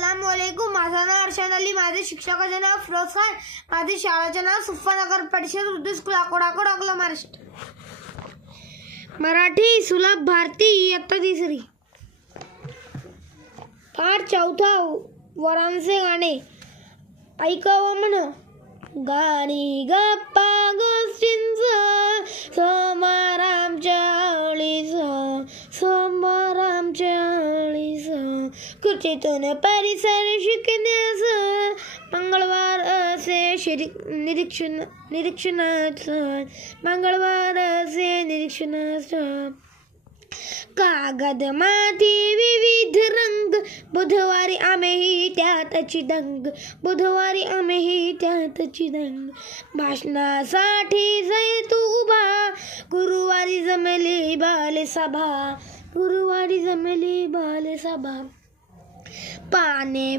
अस्सलामुअलैकुम. माझं नाव अर्शद अली. माझे शिक्षकाचे नाव फिरोज खान. माझी शाळेचे नाव सुप्पानगर परिषद उर्दू स्कूल अकोला महाराष्ट्र. मराठी सुलभ भारती इयत्ता तिसरी. पाठ चौथा. वरांचे गाणे. ऐकावं म्हण. गाणी गप्पा गोष्टींचं सोमारामच्या आवळीचं खुर्चीतून परिसर शिकण्याचं मंगळवार असे निरीक्षणाचं कागद माती विविध रंग बुधवारी आम्ही त्यातची दंग भाषणासाठी जैतू उभा गुरुवारी जमली बालसभा पाने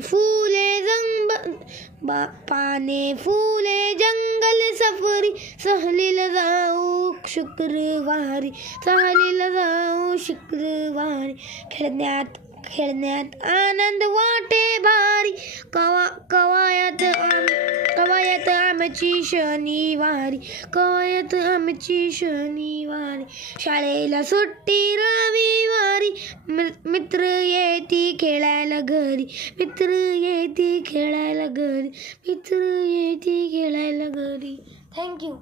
फुले जंगल सफरी सहलीला जाऊ शुक्रवारी खेळण्यात आनंद वाटे भारी कवायत आमची शनिवारी शाळेला सुट्टी रविवारी मित्र येती खेळायला घरी थँक्यू.